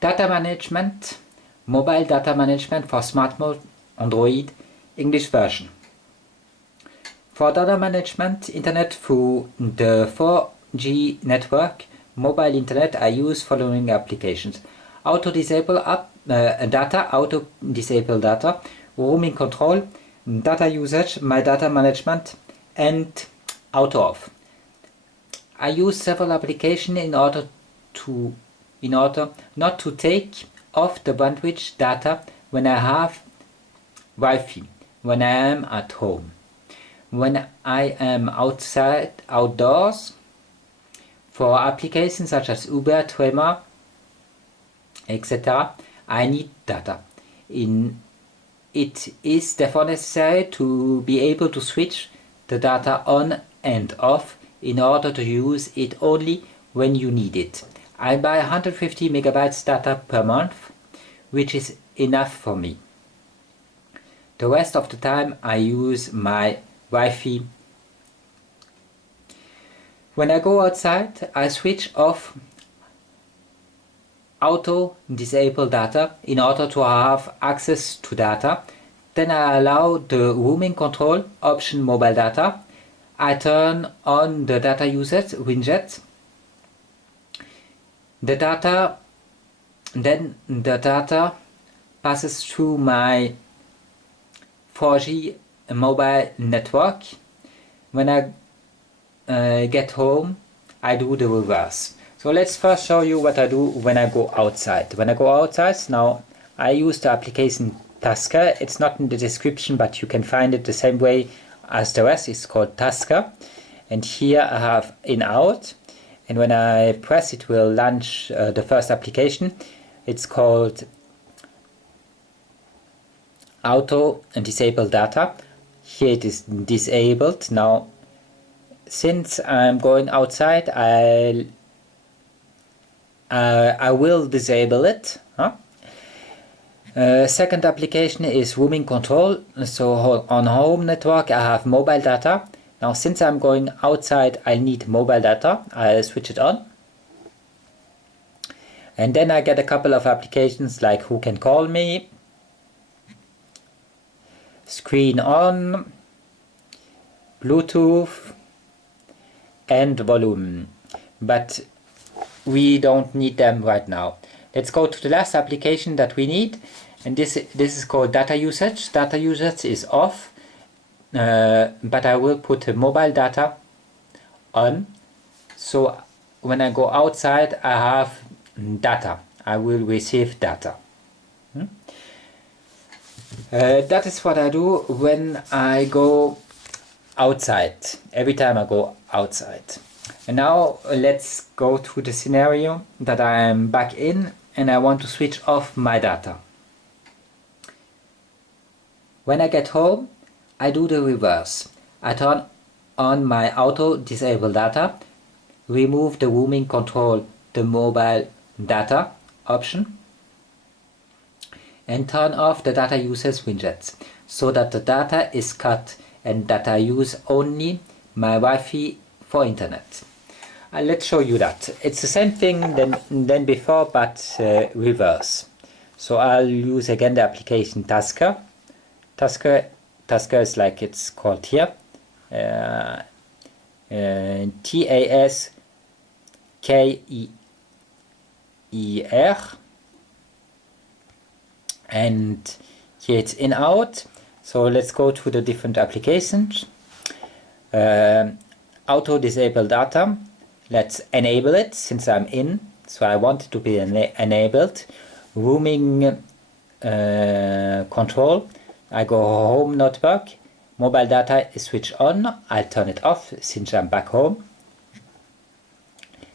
Data management, mobile data management for smartphone, Android, English version. For data management, internet through the 4G network, mobile internet, I use following applications. Auto disable data, auto disable data, roaming control, data usage, my data management, and auto off. I use several applications in order not to take off the bandwidth data when I have Wi-Fi, when I am at home. When I am outdoors, for applications such as Uber, Threema, etc., I need data. It is therefore necessary to be able to switch the data on and off in order to use it only when you need it. I buy 150 megabytes data per month, which is enough for me. The rest of the time I use my Wi-Fi. When I go outside, I switch off auto disable data in order to have access to data. Then I allow the roaming control option mobile data. I turn on the data usage widget. Then the data passes through my 4G mobile network. When I get home, I do the reverse. So let's first show you what I do when I go outside. When I go outside, now I use the application Tasker. It's not in the description, but you can find it the same way as the rest. It's called Tasker. And here I have in out. And when I press, it will launch the first application. It's called auto and disable data. Here it is disabled. Now, since I'm going outside, I will disable it. Second application is roaming control. So on home network I have mobile data. Now since I'm going outside, I need mobile data. I'll switch it on. And then I get a couple of applications like Who Can Call Me, Screen On, Bluetooth, and Volume. But we don't need them right now. Let's go to the last application that we need, and this is called data usage. Data usage is off, but I will put mobile data on. So when I go outside, I have data. I will receive data. That is what I do when I go outside. Every time I go outside. And now let's go to the scenario that I am back in and I want to switch off my data. When I get home, I do the reverse. I turn on my auto disable data, remove the roaming control, the mobile data option, and turn off the data usage widgets so that the data is cut and that I use only my Wi-Fi for internet. Let's show you that. It's the same thing than before, but reverse. So I'll use again the application Tasker. Tasker is like it's called here. T-A-S-K-E-R. And here it's in out. So let's go to the different applications. Auto disable data. Let's enable it since I'm in. So I want it to be enabled. Roaming control. I go home network. Mobile data is switched on. I'll turn it off since I'm back home.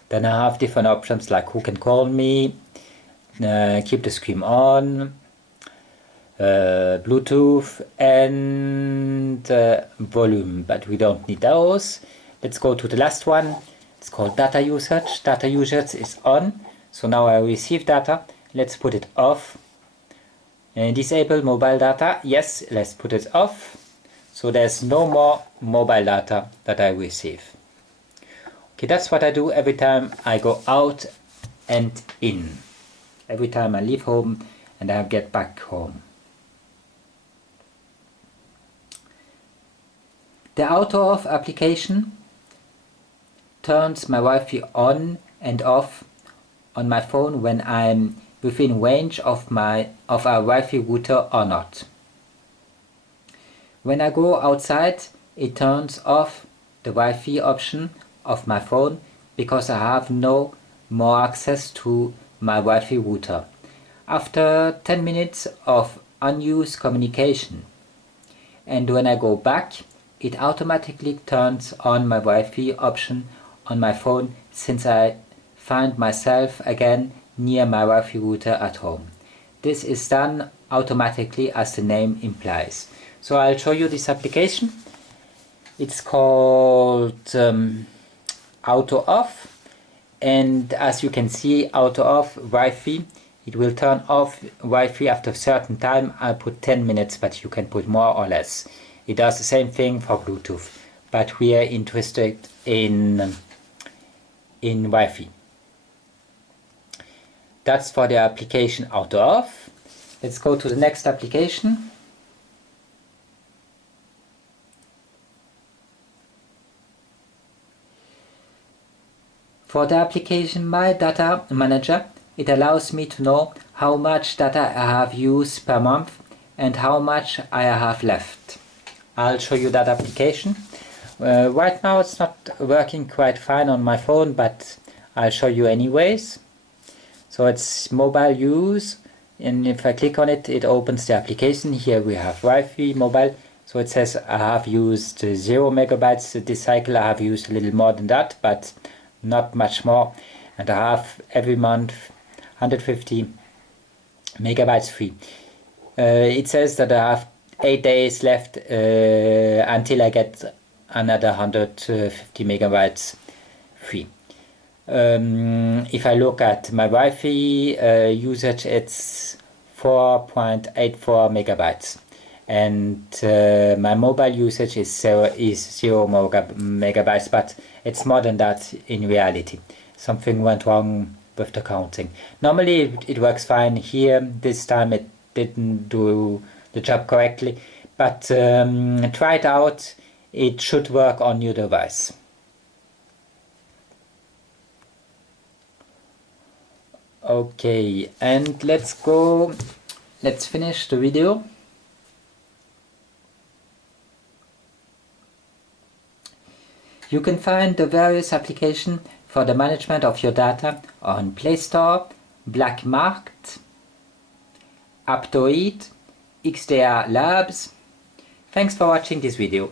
Then I have different options like Who Can Call Me, keep the screen on, Bluetooth, and volume, but we don't need those. Let's go to the last one. It's called data usage. Data usage is on, so now I receive data. Let's put it off. Disable mobile data. Yes, let's put it off. So there's no more mobile data that I receive. Okay, that's what I do every time I go out and in. every time I leave home and I get back home. The auto off application turns my Wi-Fi on and off on my phone when I'm within range of a Wi-Fi router or not. When I go outside, it turns off the Wi-Fi option of my phone because I have no more access to my Wi-Fi router. After 10 minutes of unused communication, and when I go back, it automatically turns on my Wi-Fi option on my phone since I find myself again near my Wi-Fi router at home. This is done automatically as the name implies. So I'll show you this application. It's called Auto Off, and as you can see, Auto Off Wi-Fi, it will turn off Wi-Fi after a certain time. I put 10 minutes, but you can put more or less. It does the same thing for Bluetooth, but we are interested in Wi-Fi. That's for the application Auto Off. Let's go to the next application. For the application My Data Manager, it allows me to know how much data I have used per month and how much I have left. I'll show you that application. Right now it's not working quite fine on my phone, but I'll show you anyways. So it's mobile use, and if I click on it, it opens the application. Here we have Wi-Fi mobile. So it says I have used 0 megabytes this cycle. I have used a little more than that, but not much more. And I have every month 150 megabytes free. It says that I have 8 days left until I get another 150 megabytes free. If I look at my Wi-Fi usage, it's 4.84 megabytes, and my mobile usage is 0 megabytes, but it's more than that in reality. Something went wrong with the counting. Normally it works fine. Here this time it didn't do the job correctly, but try it out. It should work on your device. Okay, and let's finish the video. You can find the various applications for the management of your data on Play Store, Black Market, Aptoid, XDR Labs. Thanks for watching this video.